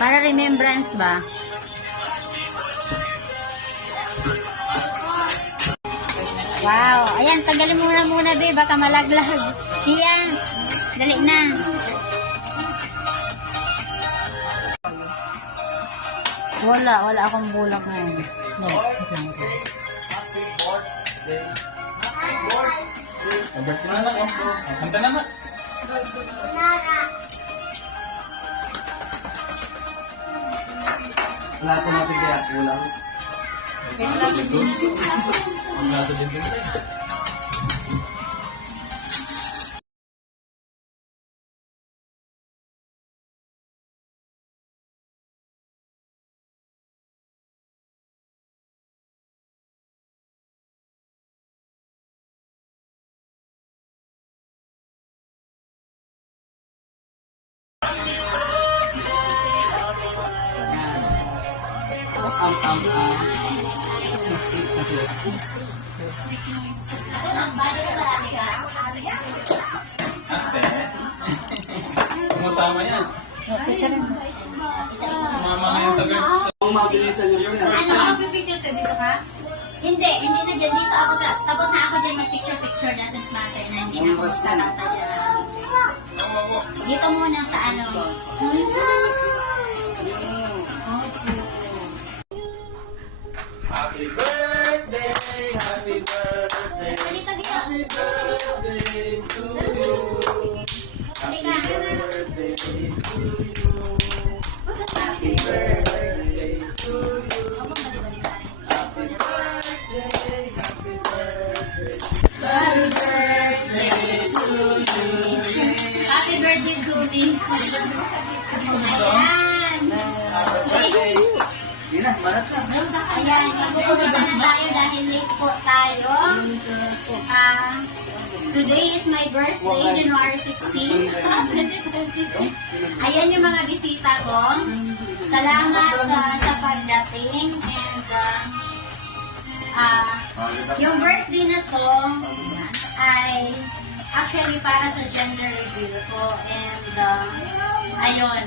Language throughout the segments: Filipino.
Para remembrance ba? Wow. Ayan, tagalin muna, be. Baka malaglag. Kian, dali na. Wala akong bulak ngayon. No, wait lang. Kanta naman. Wala ko mapigay. Kulang. Ang gato din din. Kumasama yan. Sumama ngayon sa girl. Kung mabilisan nyo yun. Ano, mag-picture ka dito ka? Hindi na dyan. Dito ako sa, tapos na ako dyan mag-picture doesn't matter na hindi na ako magkarata dyan. Dito muna sa ano. Happy birthday, happy birthday, Dito. happy birthday to you. Halika. Birthday to you. Happy birthday to you. Happy birthday, happy birthday. Happy birthday to you. Happy birthday to me. Ayan. Happy birthday. Yun na, marat na. Ayan, mag-uumpisa na tayo dahil late po tayo. Today is my birthday, January 16. 2026. Ayan yung mga bisita ko. Salamat sa pagdating. And yung birthday na to ay actually para sa gender reveal ko. And ayun.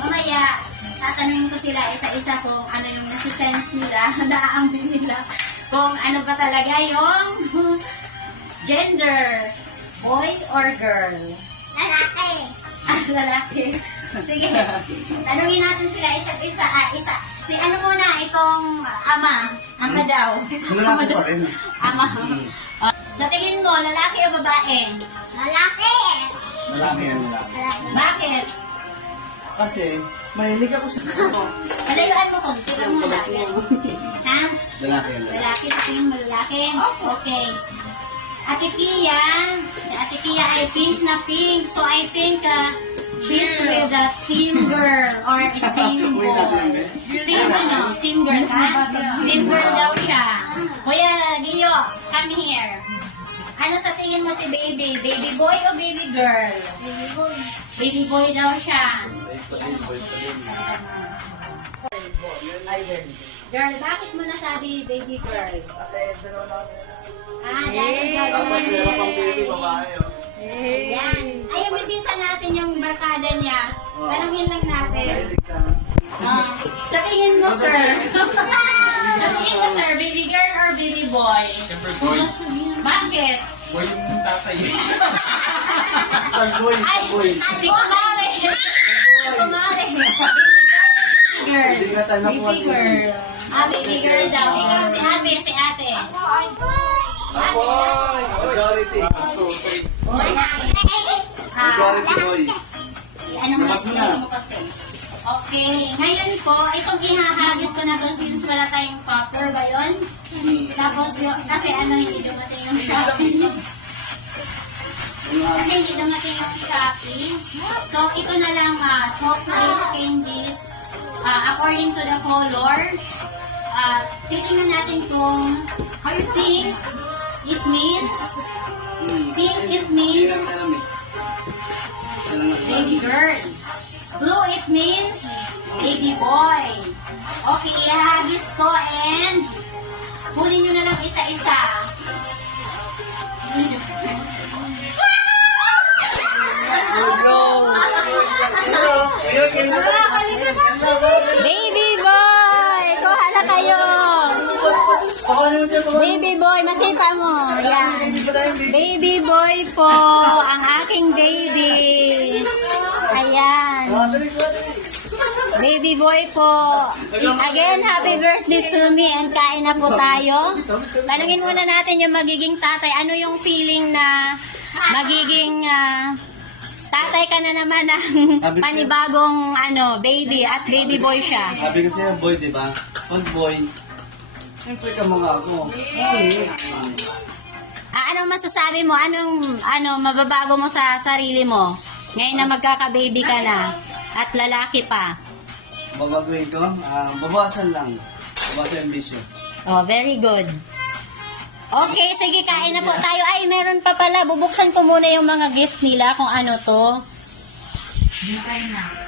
Mamaya, tatanungin ko sila isa-isa kung ano yung nasusense nila, naaamin nila, kung ano ba talaga yung gender, boy or girl. Lalaki. Lalaki. Sige, tanungin natin sila isa-isa. Si ano muna, itong ama. Ama daw. Malaki pa rin. Ama. Sa tingin mo, lalaki o babae? Lalaki. Malaki yan, malaki. Bakit? Kasi, mahilig ako sa... Palayuan mo kung sino mo lalaki. Ha? Lalaki yan, lalaki. Lalaki, tingin mo lalaki? Okay. Ate Kia ay pink na pink. So I think she's with a team girl or a team boy. Team girl ha? Team girl daw siya. Kuya Gio, come here. Ano sa tingin mo si baby? Baby boy o baby girl? Baby boy. Baby boy daw siya. Girl, bakit mo nasabi baby girl? Kasi, dalawa lang. Dahil Dapat meron pang baby, babae, oh. Ayan. Ay, bisita natin yung barkada niya. Tanungin lang natin. Mahilig sa... Sa tingin mo, sir? Sa tingin mo, sir, baby girl or baby boy? Siyempre, boy. Bakit? Boy yung tatay. Pag-boy, Ay, boy. si Kumare. Si Kumare. Girl. Hindi nga tayo nakuha. Baby girl. Baby girl daw. Ikaw, si ate. Boy! Majority. Majority, boy. Ano mo mo Okay. Ngayon po, itong ihahagis ko na to since wala tayong popper ba yun? Tapos yung, kasi hindi dumating yung Shopee. Kasi hindi dumating yung Shopee. So, ito na lang chocolates, candies, according to the color. Titingnan natin kung pink, it means baby girl. Blue, it means baby boy. Okay, ihagis ko and kunin nyo na lang isa-isa. Baby boy! Kuha na kayo! Baby boy, masipa mo. Yan. Baby boy po. Ang aking baby. Ayan. Baby boy po. Again, happy birthday to me and kain na po tayo. Tanungin muna natin yung magiging tatay. Ano yung feeling na magiging tatay ka na naman ng panibagong baby at baby boy siya. Sabi kasi yung boy, di ba? Pag boy, siyempre ka mga ako. Anong masasabi mo? Anong mababago mo sa sarili mo? Ngayon na magkaka-baby ka na at lalaki pa. Babaguhin ko, babawasan lang. Babawasan yung bisyo. Oh, very good. Okay, sige, kain na po tayo. Ay, meron pa pala. Bubuksan ko muna yung mga gift nila kung ano to.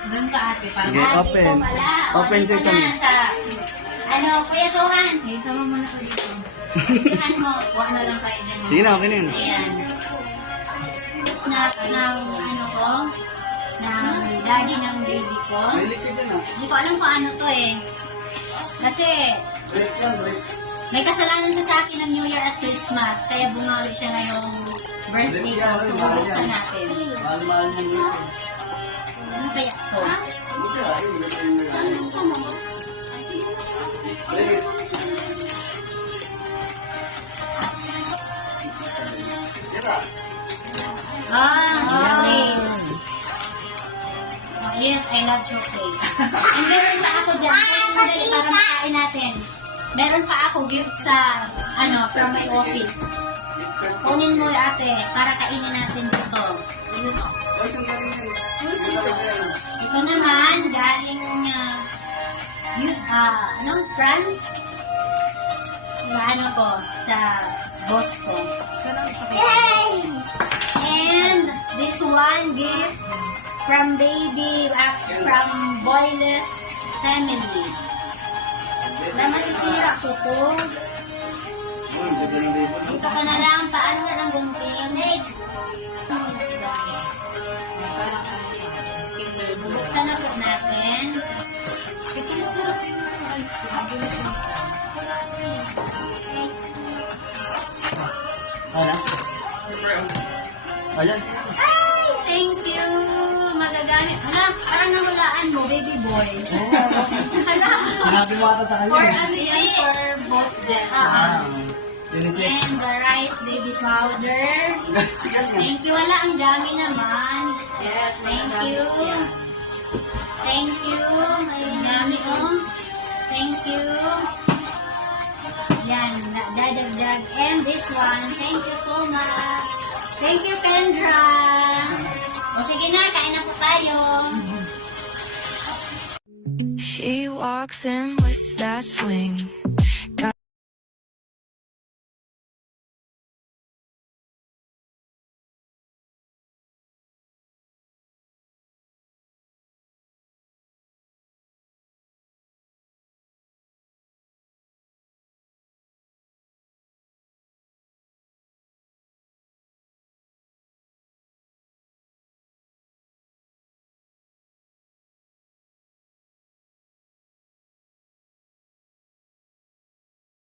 Doon ka ate, para Okay, Ah, open. dito pala. Open dito sesame. na sa... Kuya Tuhan. Okay, sama mo na ko dito. Tuhan mo. Kuha na lang tayo dyan. Sige na, okay na yun. Ayan. Ng daddy ng baby ko. May liquid din ah. Hindi ko alam kung ano to eh. Kasi Break lang, break. may kasalanan siya sa akin ng New Year at Christmas. Kaya bumalik siya ngayong birthday ko. So, bubuksan natin. Mahal-mahal ng liquid. Ano kaya to? Ano siya? Ayun, ganyan na lang. Gusto mo? Break. Sira. Chocolates. Oh, yes, I love chocolate. And meron pa ako dyan. Madali para makain natin. Meron pa ako gift sa, from my office. Kunin mo ate, para kainin natin dito. Ano to? Ay, saan galing yan? Ito naman, galing, France. Sa sa boss ko. Yay! And this one gift from from Boyless family. Na masisira ko to. Ay, ganda ng label. Ito ka na lang, paano na lang gunting? Next! Bubuksan na po natin. Ito masarap yung Ano? Ayan. Ay! Thank you! Magagamit. Hala, parang nawalaan mo, baby boy. Hala! Sinabi mo ata sa kanya. For eh. ano yan, for both them. Unisex. And the rice baby powder. Thank you. Wala, ang dami naman. Yes, Thank you. Thank you. Ang dami oh. Thank you. Yan, dadagdag. And this one, thank you so much. Thank you, Kendra. O sige na, kain na po tayo. She walks in with that swing.